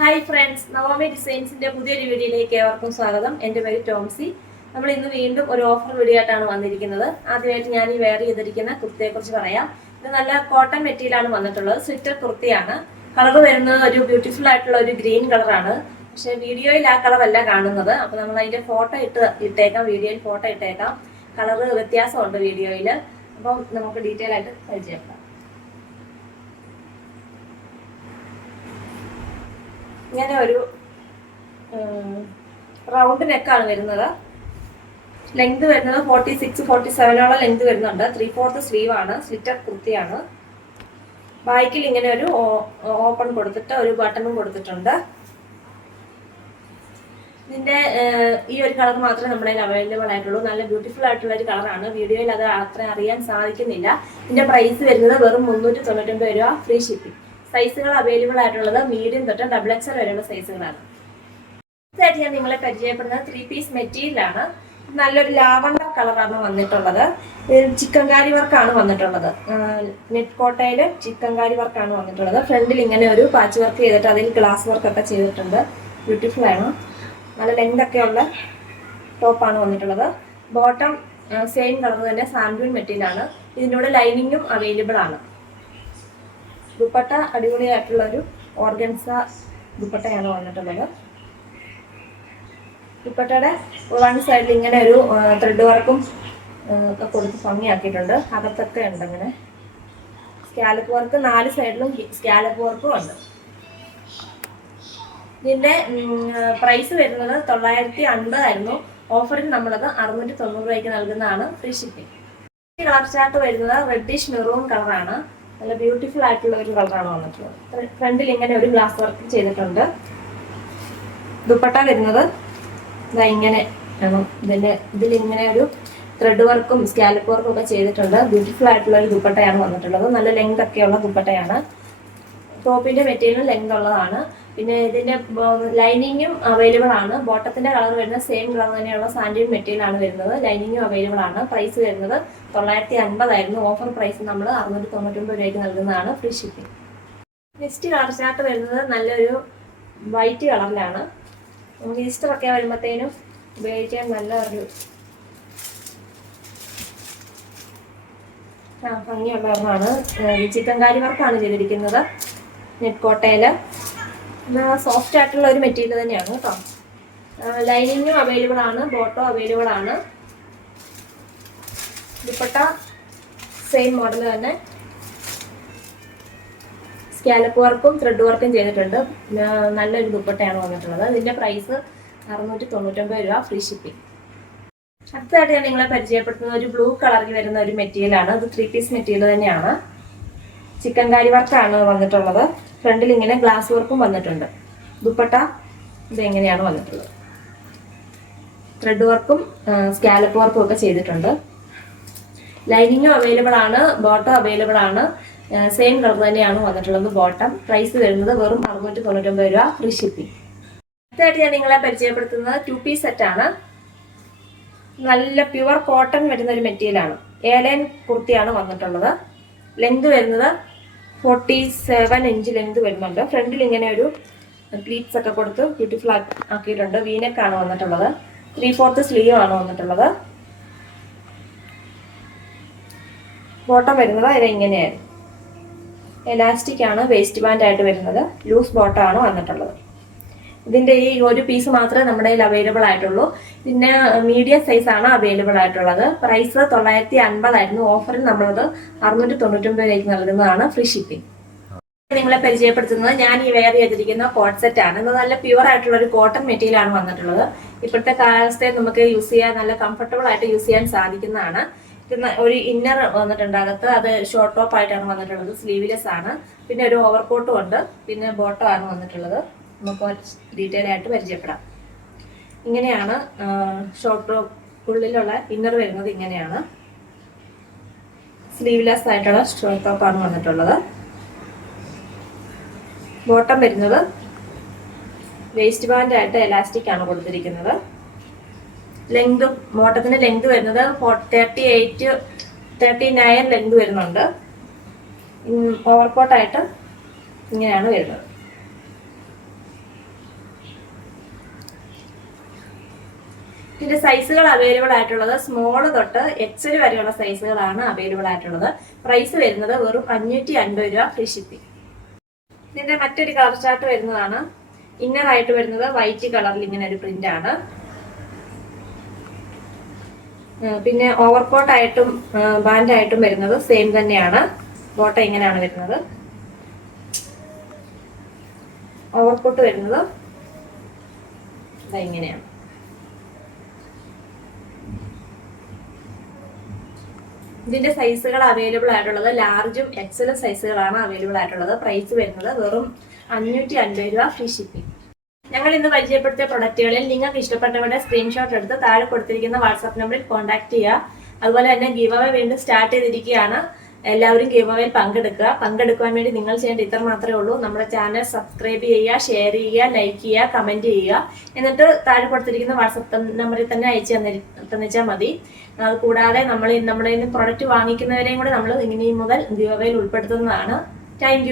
Hi friends Naomi ഡിസൈൻസിന്റെ പുതിയൊരു വീഡിയോയിലേക്ക് ഏവർക്കും സ്വാഗതം. എന്റെ പേര് ടോംസി. നമ്മൾ ഇന്ന് വീണ്ടും ഒരു ഓഫർ വീഡിയോ ആയിട്ടാണ് വന്നിരിക്കുന്നത്. ആദ്യമായിട്ട് ഞാൻ ഈ വെയർ ചെയ്തിരിക്കുന്ന കുർത്തിയെ കുറിച്ച് പറയാം. ഇത് നല്ല കോട്ടൺ മെറ്റീരിയലാണ് വന്നിട്ടുള്ളത്. സ്വിറ്റർ കുർത്തിയാണ്. കളർ വരുന്നത് ഒരു ബ്യൂട്ടിഫുൾ ആയിട്ടുള്ള ഒരു ഗ്രീൻ കളറാണ് പക്ഷേ വീഡിയോയിൽ ആ കളർ അല്ല കാണുന്നത്. അപ്പോൾ നമ്മൾ അതിന്റെ ഫോട്ടോ ഇട്ട് ഇട്ടേക്കാം. വീഡിയോയിൽ ഫോട്ടോ ഇട്ടേക്കാം. കളർ വ്യത്യാസമുണ്ട് വീഡിയോയിൽ. അപ്പം നമുക്ക് ഡീറ്റെയിൽ ആയിട്ട് പരിചയപ്പെടാം. ഇങ്ങനെ ഒരു റൗണ്ട് നെക്കാണ് വരുന്നത്. ലെങ്ത് വരുന്നത് ഫോർട്ടി സിക്സ് ഫോർട്ടി സെവനോളം ലെങ്ത് വരുന്നുണ്ട്. ത്രീ ഫോർത്ത് സ്ലീവ് ആണ്. സ്ലിറ്റർ കുർത്തിയാണ്. ബാക്കിൽ ഇങ്ങനെ ഒരു ഓപ്പൺ കൊടുത്തിട്ട് ഒരു ബട്ടണും കൊടുത്തിട്ടുണ്ട്. ഇതിന്റെ ഈ ഒരു കളർ മാത്രമേ നമ്മുടെ അവൈലബിൾ ആയിട്ടുള്ളൂ. നല്ല ബ്യൂട്ടിഫുൾ ആയിട്ടുള്ള ഒരു കളറാണ് വീഡിയോയിൽ അത് അത്ര അറിയാൻ സാധിക്കുന്നില്ല. ഇതിന്റെ പ്രൈസ് വരുന്നത് വെറും മുന്നൂറ്റി തൊണ്ണൂറ്റൊമ്പത് രൂപ ഫ്രീ ഷിപ്പിംഗ് സൈസുകൾ അവൈലബിൾ ആയിട്ടുള്ളത് മീഡിയം തൊട്ട് ഡബിൾ എക്സൽ വരെയുള്ള സൈസുകളാണ് ആയിട്ട് ഞാൻ നിങ്ങളെ പരിചയപ്പെടുന്നത് ത്രീ പീസ് മെറ്റീരിയലാണ് നല്ലൊരു ലാവണ്ടർ കളറാണ് വന്നിട്ടുള്ളത്. ചിക്കൻ ചിക്കൻകാരി വർക്കാണ് വന്നിട്ടുള്ളത്. നെറ്റ് കോട്ടയിൽ ചിക്കൻകാരി വർക്കാണ് വന്നിട്ടുള്ളത്. ഫ്രണ്ടിൽ ഇങ്ങനെ ഒരു പാച്ച് വർക്ക് ചെയ്തിട്ട് അതിൽ ഗ്ലാസ് വർക്കൊക്കെ ചെയ്തിട്ടുണ്ട്. ബ്യൂട്ടിഫുൾ ആണ്. നല്ല ലെങ്ത് ഉള്ള ടോപ്പാണ് വന്നിട്ടുള്ളത്. ബോട്ടം സെയിം കളർ തന്നെ സാൻഡ്വിൻ മെറ്റീരിയൽ ആണ്. ഇതിന്റെ കൂടെ ലൈനിങ്ങും അവൈലബിൾ ആണ്. ദുപ്പട്ട അടിപൊളിയായിട്ടുള്ള ഒരു ഓർഗൻസ ദുപ്പട്ടയാണ് വന്നിട്ടുള്ളത്. ദുപ്പട്ടയുടെ വൺ സൈഡിൽ ഇങ്ങനെ ഒരു ത്രെഡ് വർക്കും ഒക്കെ കൊടുത്ത് ഭംഗിയാക്കിയിട്ടുണ്ട്. അകത്തൊക്കെ ഉണ്ട് അങ്ങനെ സ്കാലപ്പ് വർക്ക് നാല് സൈഡിലും സ്കാലപ്പ് വർക്കും ഉണ്ട്. ഇതിന്റെ പ്രൈസ് വരുന്നത് തൊള്ളായിരത്തി അൻപതായിരുന്നു ഓഫറിൽ നമ്മളത് അറുന്നൂറ്റി തൊണ്ണൂറ് രൂപയ്ക്ക് നൽകുന്നതാണ് ഫ്രീ ഷിപ്പിംഗ് കളർ ചാർട്ട് വരുന്നത് റെഡിഷ് മെറൂൺ കളറാണ് നല്ല ബ്യൂട്ടിഫുൾ ആയിട്ടുള്ള ഒരു കളറാണ് വന്നിട്ടുള്ളത്. ഫ്രണ്ടിൽ ഇങ്ങനെ ഒരു ഗ്ലാസ് വർക്ക് ചെയ്തിട്ടുണ്ട്. ദുപ്പട്ട വരുന്നത് ഇതാ ഇങ്ങനെ ഇതിന്റെ ഇതിൽ ഇങ്ങനെ ഒരു ത്രെഡ് വർക്കും സ്കാലപ്പ് വർക്കും ഒക്കെ ചെയ്തിട്ടുണ്ട്. ബ്യൂട്ടിഫുൾ ആയിട്ടുള്ള ഒരു ദുപ്പട്ടയാണ് വന്നിട്ടുള്ളത്. നല്ല ലെങ്ത് ഒക്കെയുള്ള ദുപ്പട്ടയാണ്. ടോപ്പിന്റെ മെറ്റീരിയൽ ലെങ്ത് ഉള്ളതാണ്. പിന്നെ ഇതിന്റെ ലൈനിങ്ങും അവൈലബിൾ ആണ്. ബോട്ടത്തിന്റെ കളർ വരുന്ന സെയിം കളർ തന്നെയുള്ള സാൻഡിൻ മെറ്റീരിയൽ ആണ് വരുന്നത്. ലൈനിങ്ങും അവൈലബിൾ ആണ്. പ്രൈസ് വരുന്നത് തൊള്ളായിരത്തി അൻപതായിരുന്നു ഓഫർ പ്രൈസ് നമ്മൾ അറുന്നൂറ്റി തൊണ്ണൂറ്റൊമ്പത് രൂപയ്ക്ക് നൽകുന്നതാണ് free shipping next colour chart വരുന്നത് നല്ലൊരു വൈറ്റ് കളറിലാണ് നമുക്ക് ഈസ്റ്റർ ഒക്കെ വരുമ്പോഴത്തേനും ഉപയോഗിക്കാൻ നല്ല ഒരു ഭംഗിയുള്ള ഒരെണ്ണമാണ് ചിക്കൻ വർക്കാണ് ചെയ്തിരിക്കുന്നത്. നെറ്റ് കോട്ടയിൽ സോഫ്റ്റ് ആയിട്ടുള്ള ഒരു മെറ്റീരിയൽ തന്നെയാണ് കേട്ടോ ലൈനിങ്ങും അവൈലബിൾ ആണ് ബോട്ടോ അവൈലബിൾ ആണ്. ദുപ്പട്ട സെയിം മോഡൽ തന്നെ. സ്കാലപ്പ് വർക്കും ത്രെഡ് വർക്കും ചെയ്തിട്ടുണ്ട്. നല്ലൊരു ദുപ്പട്ടയാണ് വന്നിട്ടുള്ളത്. ഇതിന്റെ പ്രൈസ് അറുന്നൂറ്റി തൊണ്ണൂറ്റൊമ്പത് രൂപ ഫ്രീ ഷിപ്പിംഗ് അടുത്തതായിട്ട് ഞാൻ നിങ്ങളെ പരിചയപ്പെടുത്തുന്ന ഒരു ബ്ലൂ കളറിൽ വരുന്ന ഒരു മെറ്റീരിയൽ ആണ്. ഇത് ത്രീ പീസ് മെറ്റീരിയൽ തന്നെയാണ്. ചിക്കൻ കാരി വർക്കാണ് വന്നിട്ടുള്ളത്. ഫ്രണ്ടിൽ ഇങ്ങനെ ഗ്ലാസ് വർക്കും വന്നിട്ടുണ്ട്. ദുപ്പട്ട ഇത് എങ്ങനെയാണ് വന്നിട്ടുള്ളത് ത്രെഡ് വർക്കും സ്കാലപ്പ് വർക്കും ഒക്കെ ചെയ്തിട്ടുണ്ട്. ലൈനിങ്ങും അവൈലബിൾ ആണ് ബോട്ടം അവൈലബിൾ ആണ്. സെയിം കളർ തന്നെയാണ് വന്നിട്ടുള്ളത് ബോട്ടം പ്രൈസ് വരുന്നത് വെറും അറുന്നൂറ്റി തൊണ്ണൂറ്റൊമ്പത് രൂപ ഫ്രീ ഷിപ്പിംഗ് അടുത്തായിട്ട് ഞാൻ നിങ്ങളെ പരിചയപ്പെടുത്തുന്നത് ടു പീസ് ആണ്. നല്ല പ്യുവർ കോട്ടൺ വരുന്ന ഒരു മെറ്റീരിയൽ ആണ്. ഏലൻ കുർത്തിയാണ് വന്നിട്ടുള്ളത്. ലെങ്ത് വരുന്നത് ഫോർട്ടി സെവൻ ഇഞ്ച് ലെങ്ത് വരുന്നുണ്ട് ഫ്രണ്ടിൽ ഇങ്ങനെ ഒരു പ്ലീറ്റ്സ് ഒക്കെ കൊടുത്ത് ബ്യൂട്ടിഫുൾ ആക്കിയിട്ടുണ്ട്. വീനക്കാണ് വന്നിട്ടുള്ളത്. ത്രീ ഫോർത്ത് സ്ലീവ് ആണ് വന്നിട്ടുള്ളത്. ബോട്ടം വരുന്നത് ഇത് ഇങ്ങനെയായിരുന്നു എലാസ്റ്റിക് ആണ് വേസ്റ്റ് ബാൻഡ് ആയിട്ട് വരുന്നത്. ലൂസ് ബോട്ടം ആണ് വന്നിട്ടുള്ളത്. ഇതിന്റെ ഈ ഒരു പീസ് മാത്രമേ നമ്മുടെ കയ്യിൽ അവൈലബിൾ ആയിട്ടുള്ളൂ. പിന്നെ മീഡിയം സൈസ് ആണ് അവൈലബിൾ ആയിട്ടുള്ളത്. പ്രൈസ് തൊള്ളായിരത്തി അൻപതായിരുന്നു ഓഫറിൽ നമ്മളത് അറുന്നൂറ്റി രൂപയ്ക്ക് നൽകുന്നതാണ് ഫ്രീ ഷിപ്പിംഗ് നിങ്ങളെ പരിചയപ്പെടുത്തുന്നത് ഞാൻ ഈ വെയർ ചെയ്തിരിക്കുന്ന കോട്ട് സെറ്റ് ആണ്. ഇത് നല്ല പ്യുവർ ആയിട്ടുള്ള ഒരു കോട്ടൺ മെറ്റീരിയൽ ആണ് വന്നിട്ടുള്ളത്. ഇപ്പോഴത്തെ കാലാവസ്ഥയിൽ നമുക്ക് യൂസ് ചെയ്യാൻ നല്ല കംഫർട്ടബിൾ ആയിട്ട് യൂസ് ചെയ്യാൻ സാധിക്കുന്നതാണ്. ഒരു ഇന്നർ വന്നിട്ടുണ്ട്. അകത്ത് അത് ഷോർട്ട് ടോപ്പ് ആയിട്ടാണ് വന്നിട്ടുള്ളത്. സ്ലീവ്ലെസ് ആണ്. പിന്നെ ഒരു ഓവർ കോട്ടും ഉണ്ട്. പിന്നെ ബോട്ടം ആണ് വന്നിട്ടുള്ളത്. നമുക്ക് ഡീറ്റെയിൽ ആയിട്ട് പരിചയപ്പെടാം. ഇങ്ങനെയാണ് ഷോർട്ട് ഉള്ളിലുള്ള ഇന്നർ വരുന്നത് ഇങ്ങനെയാണ്. സ്ലീവ്ലെസ് ആയിട്ടുള്ള ഷോർട്ട് ടോപ്പാണ് വന്നിട്ടുള്ളത്. ബോട്ടം വരുന്നത് വേസ്റ്റ് ബാൻഡ് ആയിട്ട് എലാസ്റ്റിക് ആണ് കൊടുത്തിരിക്കുന്നത്. ലെങ്ത് ബോട്ടത്തിന്റെ ലെങ്ത് വരുന്നത് thirty eight thirty nine length വരുന്നുണ്ട് ഓവർകോട്ടായിട്ട് ഇങ്ങനെയാണ് വരുന്നത്. ഇതിന്റെ സൈസുകൾ അവൈലബിൾ ആയിട്ടുള്ളത് സ്മോൾ തൊട്ട് എക്സൽ വരെയുള്ള സൈസുകളാണ് അവൈലബിൾ ആയിട്ടുള്ളത്. പ്രൈസ് വരുന്നത് വെറും അഞ്ഞൂറ്റി അൻപത് രൂപ ഫ്രീ ഷിപ്പിംഗ് ഇതിന്റെ മറ്റൊരു കളർ ചാർട്ട് വരുന്നതാണ്. ഇന്നർ ആയിട്ട് വരുന്നത് വൈറ്റ് കളറിൽ ഇങ്ങനെ ഒരു പ്രിന്റ് ആണ്. പിന്നെ ഓവർകോട്ട് ആയിട്ടും ബാൻഡ് ആയിട്ടും വരുന്നത് സെയിം തന്നെയാണ്. ബോട്ട ഇങ്ങനെയാണ് വരുന്നത്. ഓവർകോട്ട് വരുന്നത് ഇങ്ങനെയാണ്. ഇതിന്റെ സൈസുകൾ അവൈലബിൾ ആയിട്ടുള്ളത് ലാർജും എക്സലും സൈസുകളാണ് അവൈലബിൾ ആയിട്ടുള്ളത്. പ്രൈസ് വരുന്നത് വെറും അഞ്ഞൂറ്റി അൻപത് രൂപ ഫ്രീ ഷിപ്പിംഗ്. ഞങ്ങൾ ഇന്ന് പരിചയപ്പെടുത്തിയ പ്രൊഡക്റ്റുകളിൽ നിങ്ങൾക്ക് ഇഷ്ടപ്പെട്ടവരുടെ സ്ക്രീൻഷോട്ട് എടുത്ത് താഴെ കൊടുത്തിരിക്കുന്ന വാട്സാപ്പ് നമ്പറിൽ കോൺടാക്ട് ചെയ്യുക. അതുപോലെ തന്നെ ഗീവ് അവേ വീണ്ടും സ്റ്റാർട്ട് ചെയ്തിരിക്കുകയാണ്. എല്ലാവരും ഗെയിമവയിൽ പങ്കെടുക്കുക. പങ്കെടുക്കുവാൻ വേണ്ടി നിങ്ങൾ ചെയ്യേണ്ട ഇത്ര മാത്രമേ ഉള്ളൂ. നമ്മുടെ ചാനൽ സബ്സ്ക്രൈബ് ചെയ്യുക ഷെയർ ചെയ്യുക ലൈക്ക് ചെയ്യുക കമന്റ് ചെയ്യുക. എന്നിട്ട് താഴെ കൊടുത്തിരിക്കുന്ന വാട്സപ്പ് നമ്പറിൽ തന്നെ അയച്ചു തന്നി തന്നിച്ചാൽ മതി. അത് കൂടാതെ നമ്മൾ നമ്മുടെ പ്രൊഡക്റ്റ് വാങ്ങിക്കുന്നവരെയും കൂടെ നമ്മൾ ഇനി മുതൽ ഗെയിമവയിൽ ഉൾപ്പെടുത്തുന്നതാണ്. താങ്ക്